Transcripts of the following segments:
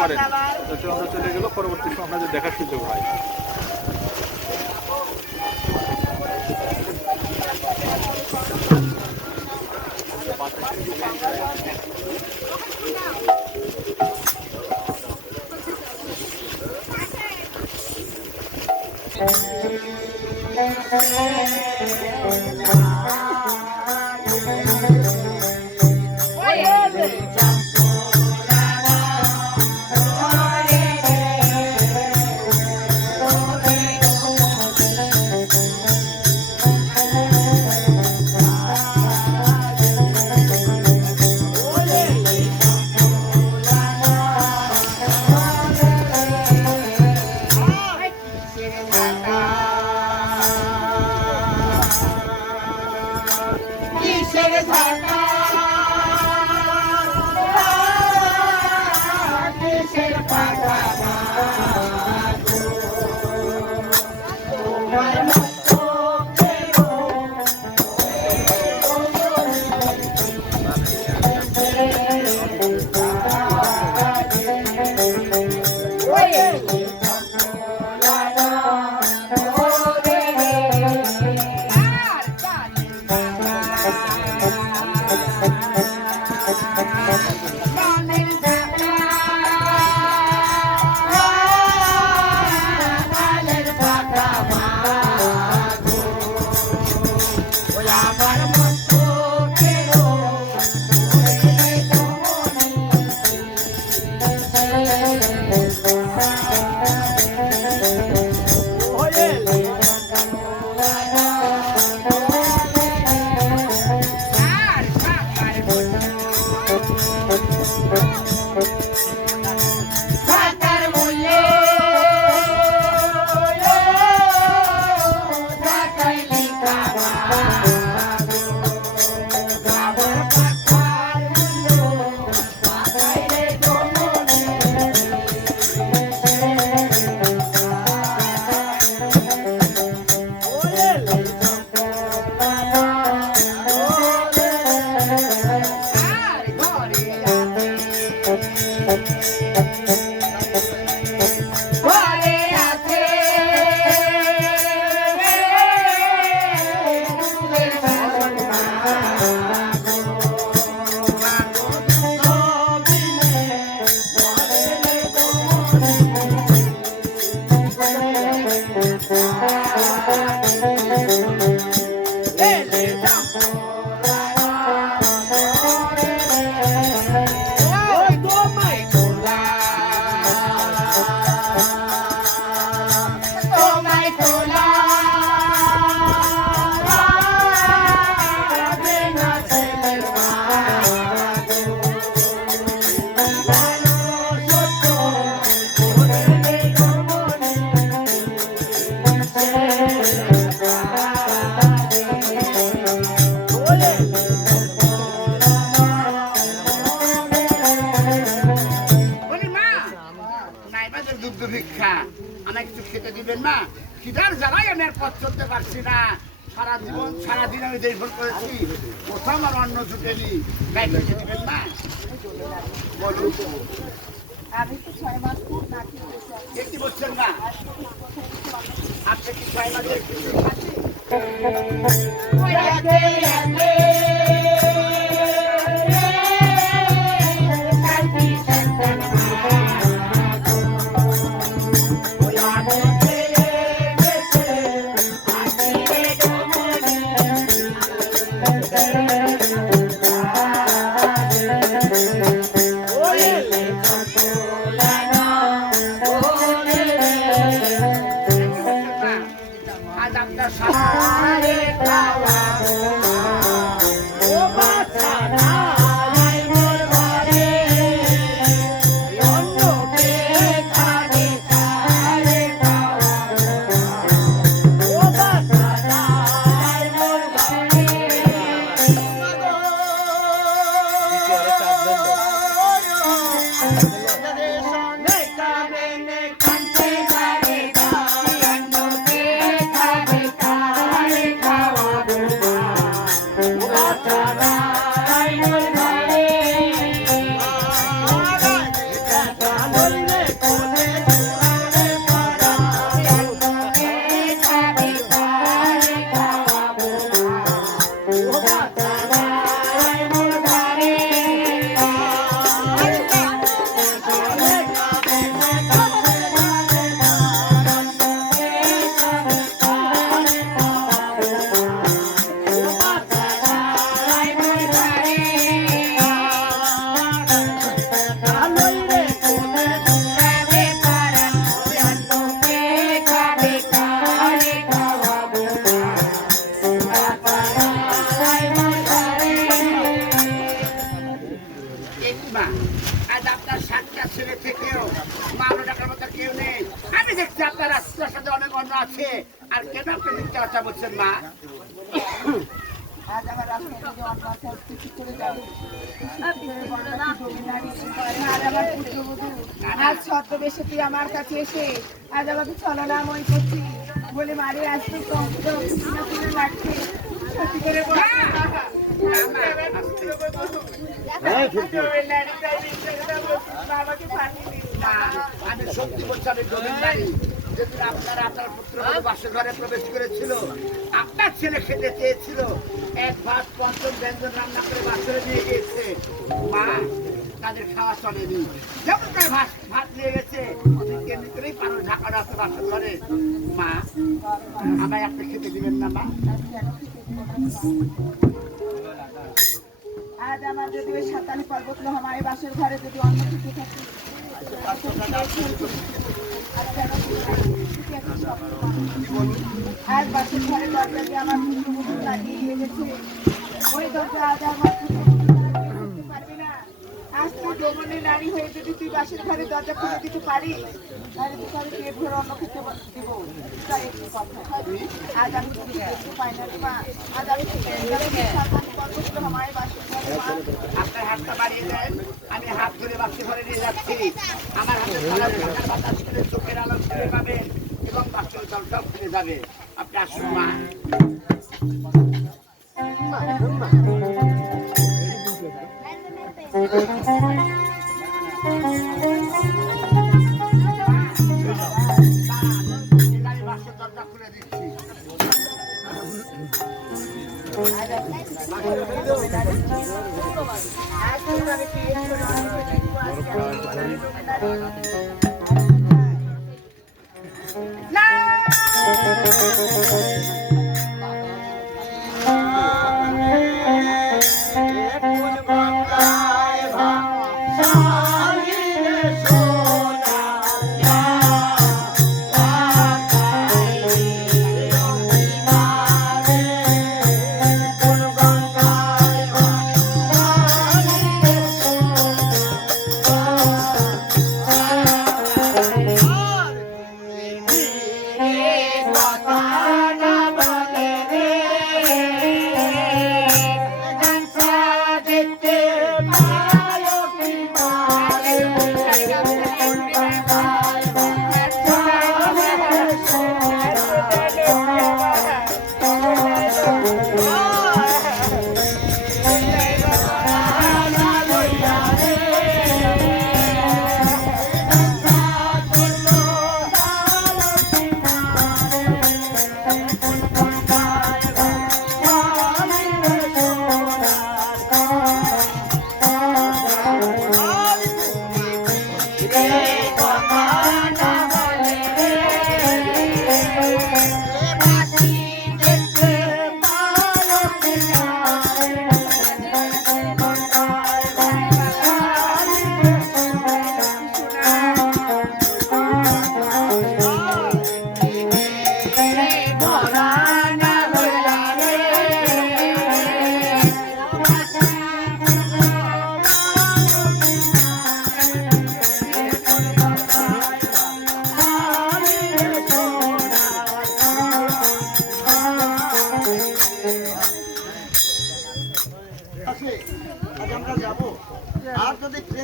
করেন যাতে আমরা চলে গেলে পরবর্তী সময় আপনাদের দেখার সুযোগ হয় Thank you. ईश्वर साकार করেছি কোথাও আমার অন্ন জুটেনি খেতে দিবেন মা বলুন আমি ছয় মাস না। না আপনি কি ছয় মাসে পুত্রবধূ, আজ ছদ্মবেশে তুই আমার কাছে এসে আজ আমাকে ছলনাময় করছি বলে মারে আসতে লাগছে সত্যি করে বল। বাবাকে পাঠিয়ে দিস না, আমি সত্যি বলছি আমি যেদিন আপনারা আপনার পুত্র বাসের ঘরে প্রবেশ করেছিল, আপনার ছেলে খেতে চেয়েছিল এক ভাত পঞ্চম ব্যঞ্জন রান্না করে বাসরে দিয়ে গিয়েছে। মা, তাদের খাওয়া চলেনি। যেমন করে ভাত ভাত নিয়ে গেছে এমনি করেই পারো ঢাকানো আছে বাসের ঘরে মা, আমায় আপনি খেতে দিবেন না, মা। আজ আমার যদি ওই সাতানি পর্বত লোহামায় বাসের ঘরে যদি অন্য কিছু থাকে আজ বাসের ঘরে দরজা দিয়ে আমার পুত্রবধূ লাগিয়ে গেছে ওই দরজা আজ আমার হয়ে যদি তুই দরজা খুলে আজ আমি মা। আপনার হাতটা বাড়িয়ে দেন। আমি হাত ধরে বাসে ঘরে নিয়ে যাচ্ছি। আমার হাতে করে চোখের আলো ফিরে পাবেন এবং বাসের জল সব ফিরে যাবে। আপনি আসুন মা। なるほど。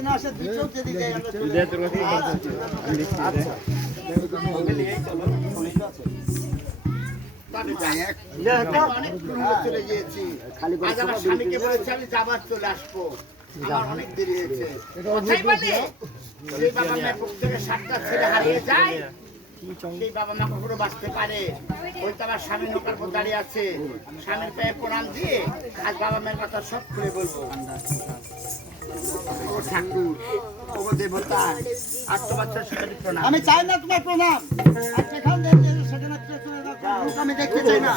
যদি আসে দুটো যদি যাই আমরা আচ্ছা। অনেক দূরে চলে গিয়েছি আজ আমার স্বামীকে বলেছি আমি যাবার চলে আসব আমার অনেক দেরি হয়েছে সাতটা ছেলে হারিয়ে যায় সেই বাবা মা কখনো বাঁচতে পারে। ওই তো আমার স্বামী নৌকার উপর দাঁড়িয়ে আছে। স্বামীর পায়ে প্রণাম দিয়ে আজ বাবা মায়ের কথা সব খুলে বলব। ও ঠাকুর ও দেবতা আত্মবাচ্চার সাথে প্রণাম। আমি চাই না তোমার প্রণাম। আর আমি দেখতে চাই না।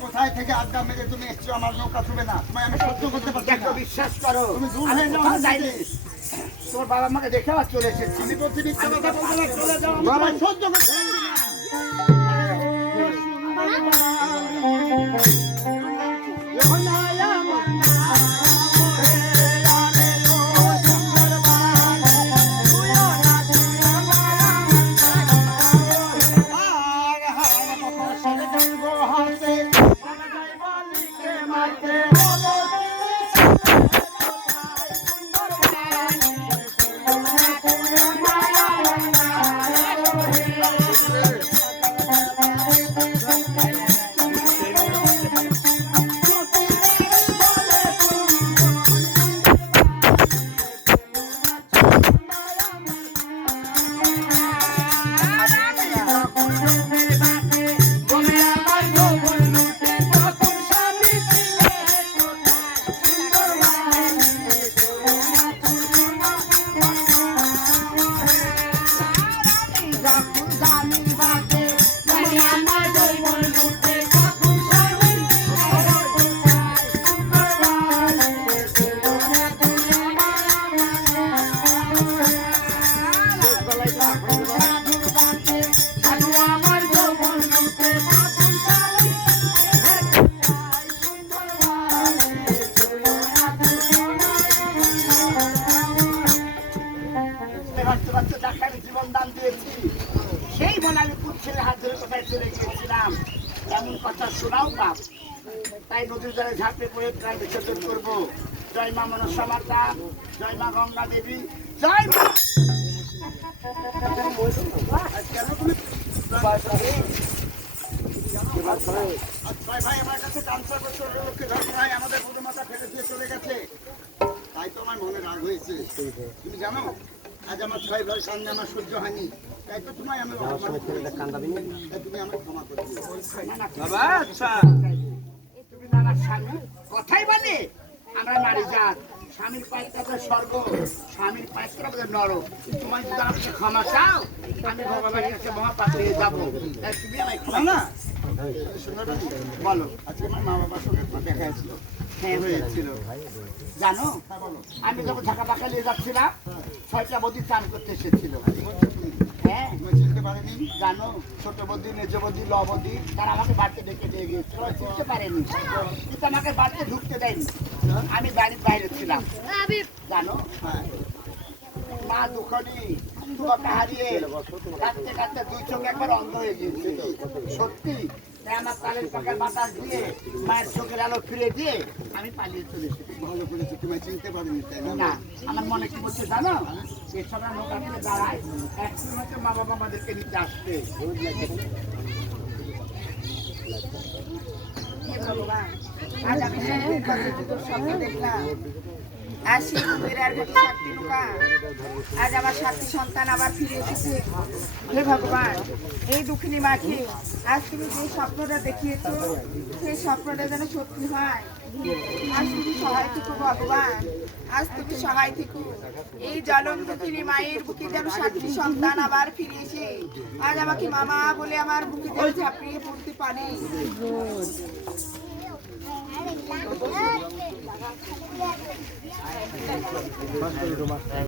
কোথায় থেকে আড্ডা মেরে তুমি এসছো? আমার নৌকা ছুবে না। তোমায় আমি সহ্য করতে পারছি না। বিশ্বাস করো। তুমি দূর হয়ে যাও, যাইনি। তোর বাবা মাকে দেখে আবার চলে এসেছি। আমি বলছি মিথ্যা কথা বলব না চলে যাও। আমি বাবা- সহ্য করতে পারছি না। দান দিয়েছি। সেই মনে আমি কুচ্ছের হাত ধরে কোথায় চলে গিয়েছিলাম? এমন কথা শোনাও বাপ। তাই নদীর জলে ঝাঁপে পড়ে প্রাণ বিসর্জন করব। জয় মা মনসা মাতা জয় মা গঙ্গা দেবী, জয় মা ছয় ভাই, আমার কাছে ধর্ম ভাই আমাদের মাথা ফেলে দিয়ে চলে গেছে। তাই তো আমার মনে রাগ হয়েছে। তুমি জানো? আজ আমার ছয় ভাই সামনে আমার সহ্য হয়নি। তাই তো তোমায় আমি করেছি। তাই তুমি আমার ক্ষমা করে দিও। বাবা আচ্ছা। তুমি না আমার স্বামী কথাই বলে আমরা নারী জাত। স্বামীর পায়ের স্বর্গ, স্বামীর পায়ের নরক তোমার যদি আমাকে ক্ষমা চাও, আমি ভগবানের কাছে মহাপাত্র হয়ে যাব। তুমি আমায় ক্ষমা বলো, আজকে আমার মা বাবার সঙ্গে দেখা হয়েছিল হ্যাঁ জানো, আমি যখন ঢাকা পাকা নিয়ে যাচ্ছিলাম, ছয়টা বদি চান করতে এসেছিল। হ্যাঁ। চিনতে পারেনি? জানো ছোট বদি মেজ বদি ল বদি তারা আমাকে বাড়িতে ডেকে দিয়ে চিনতে পারেনি। কিন্তু আমাকে বাড়িতে ঢুকতে দেয়নি। আমি বাড়ির বাইরে ছিলাম। জানো? হ্যাঁ। মা দুঃখনি বান্ধব হারিয়ে কাঁদতে কাঁদতে দুই চোখ একবার অন্ধ হয়ে গিয়েছে। সত্যি আমার তালের পাকার বাতাস দিয়ে মায়ের চোখের আলো ফিরে দিয়ে আমি পালিয়ে চলে এসেছি। ভালো করেছে তোমায় চিনতে পারিনি না? আমার মনে কি বলছে জানো? এই সময় নৌকা দাঁড়ায় এক সময় মা বাবা আমাদেরকে নিতে আসবে হে ভগবান আমি দেখলাম আর সেই আর ঘটে সাতটি নৌকা আজ আমার সাতটি সন্তান আবার ফিরে এসেছে হে ভগবান এই দুঃখিনী মাকে আজ তুমি যে স্বপ্নটা দেখিয়েছো সেই স্বপ্নটা যেন সত্যি হয় আজ তুমি সহায় থেকো ভগবান আজ তুমি সহায় থেকো এই জলম দুঃখিনী মায়ের বুকে যেন সাতটি সন্তান আবার ফিরে এসে আজ আমাকে মামা বলে আমার বুকে যেন ঝাঁপিয়ে পড়তে পারে バスで止まった。